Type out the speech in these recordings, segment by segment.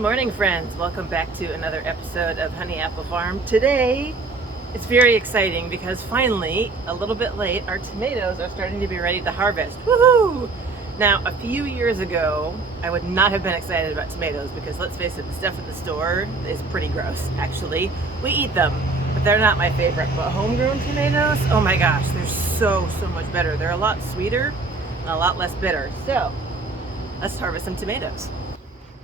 morning, friends. Welcome back to another episode of Honey Apple Farm. Today, it's very exciting because finally, a little bit late, our tomatoes are starting to be ready to harvest. Woohoo! Now, a few years ago, I would not have been excited about tomatoes because let's face it, the stuff at the store is pretty gross, actually. We eat them, but they're not my favorite. But homegrown tomatoes, oh my gosh, they're so much better. They're a lot sweeter and a lot less bitter. So, let's harvest some tomatoes.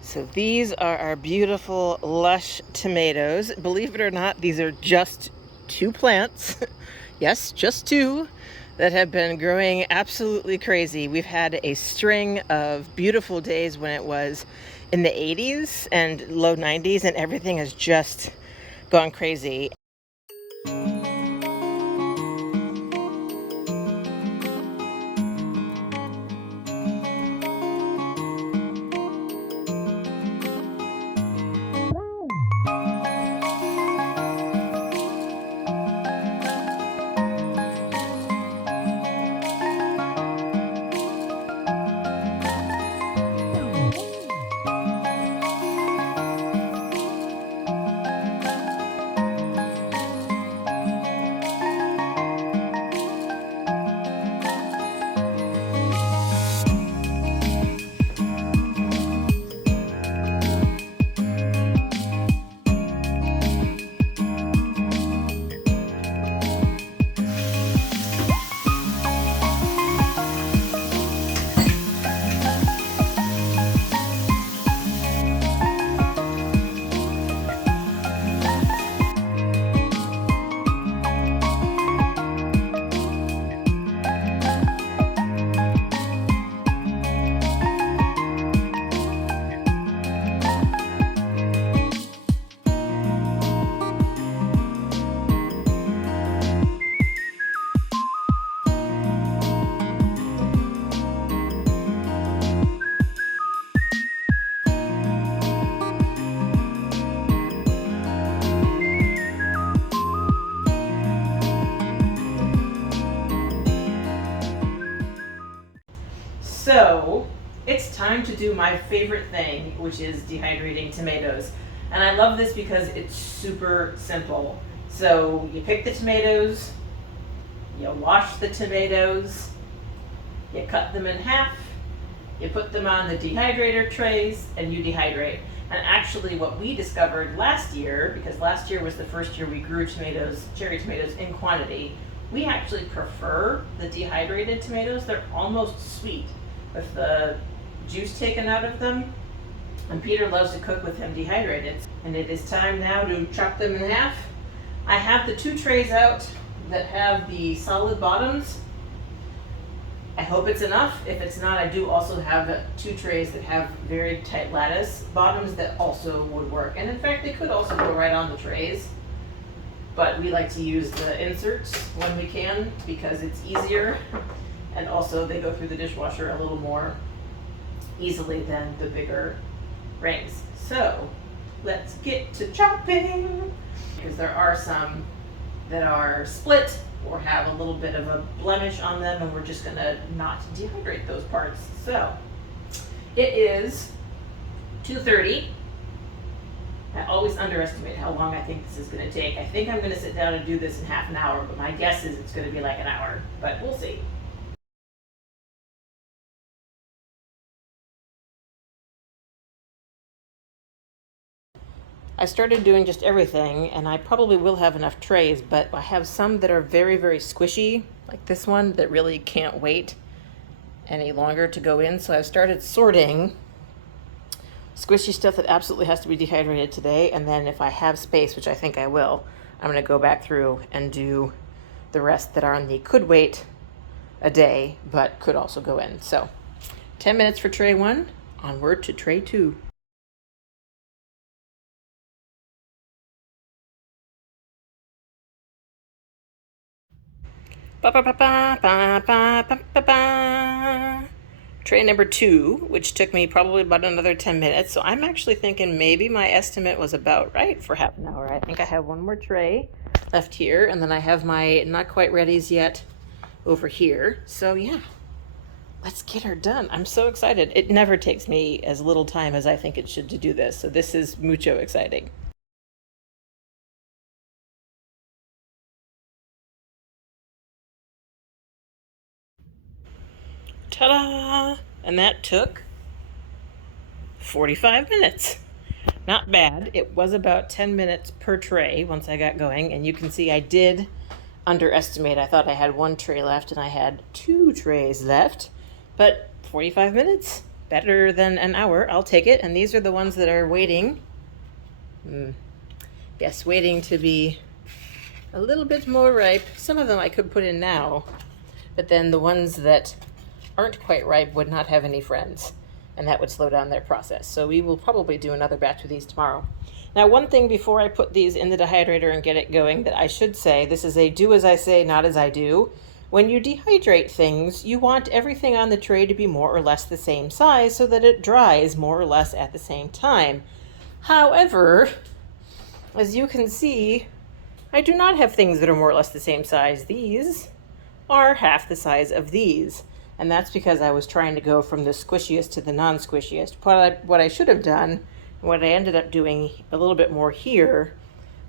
So these are our beautiful, lush tomatoes. Believe it or not, these are just two plants. Yes, just two that have been growing absolutely crazy. We've had a string of beautiful days when it was in the 80s and low 90s, and everything has just gone crazy. So, it's time to do my favorite thing, which is dehydrating tomatoes. And I love this because it's super simple. So, you pick the tomatoes, you wash the tomatoes, you cut them in half, you put them on the dehydrator trays, and you dehydrate. And actually what we discovered last year, because last year was the first year we grew tomatoes, cherry tomatoes in quantity, we actually prefer the dehydrated tomatoes. They're almost sweet with the juice taken out of them. And Peter loves to cook with them dehydrated. And it is time now to chop them in half. I have the two trays out that have the solid bottoms. I hope it's enough. If it's not, I do also have two trays that have very tight lattice bottoms that also would work. And in fact, they could also go right on the trays. But we like to use the inserts when we can because it's easier. And also they go through the dishwasher a little more easily than the bigger rings. So let's get to chopping. Because there are some that are split or have a little bit of a blemish on them, and we're just gonna not dehydrate those parts. So it is 2:30. I always underestimate how long I think this is gonna take. I think I'm gonna sit down and do this in half an hour, but my guess is it's gonna be like an hour, but we'll see. I started doing just everything, and I probably will have enough trays, but I have some that are very squishy, like this one that really can't wait any longer to go in. So I've started sorting squishy stuff that absolutely has to be dehydrated today, and then if I have space, which I think I will, I'm gonna go back through and do the rest that are on the could wait a day, but could also go in. So 10 minutes for tray 1, onward to tray 2. Tray number 2, which took me probably about another 10 minutes. So I'm actually thinking maybe my estimate was about right for half an hour. I think I have one more tray left here, and then I have my not quite readies yet over here. So yeah, let's get her done. I'm so excited. It never takes me as little time as I think it should to do this, so this is mucho exciting. Ta-da! And that took 45 minutes. Not bad. It was about 10 minutes per tray once I got going, and you can see I did underestimate. I thought I had one tray left and I had 2 trays left, but 45 minutes, better than an hour. I'll take it. And these are the ones that are waiting. Yes, waiting to be a little bit more ripe. Some of them I could put in now, but then the ones that aren't quite ripe would not have any friends, and that would slow down their process. So we will probably do another batch of these tomorrow. Now, one thing before I put these in the dehydrator and get it going that I should say, this is a do as I say, not as I do. When you dehydrate things, you want everything on the tray to be more or less the same size so that it dries more or less at the same time. However, as you can see, I do not have things that are more or less the same size. These are half the size of these. And that's because I was trying to go from the squishiest to the non-squishiest. What I should have done, what I ended up doing a little bit more here,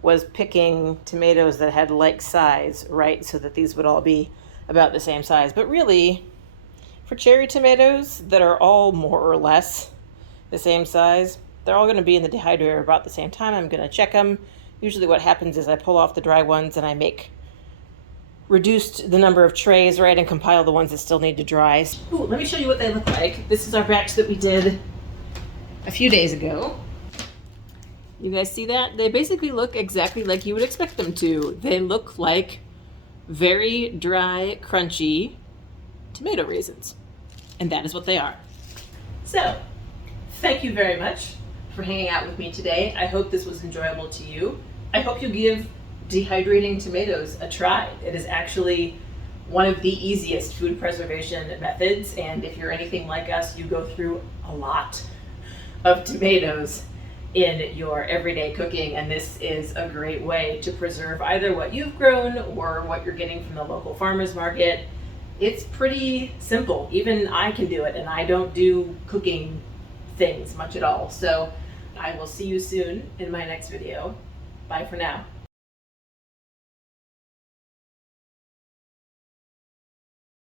was picking tomatoes that had like size, right? So that these would all be about the same size. But really, for cherry tomatoes that are all more or less the same size, they're all going to be in the dehydrator about the same time. I'm going to check them. Usually what happens is I pull off the dry ones and I make reduced the number of trays, right, and compile the ones that still need to dry. Ooh, let me show you what they look like. This is our batch that we did a few days ago. You guys see that? They basically look exactly like you would expect them to. They look like very dry, crunchy tomato raisins. And that is what they are. So, thank you very much for hanging out with me today. I hope this was enjoyable to you. I hope you give dehydrating tomatoes a try. It is actually one of the easiest food preservation methods, and if you're anything like us, you go through a lot of tomatoes in your everyday cooking, and this is a great way to preserve either what you've grown or what you're getting from the local farmers market. It's pretty simple. Even I can do it, and I don't do cooking things much at all. So I will see you soon in my next video. Bye for now.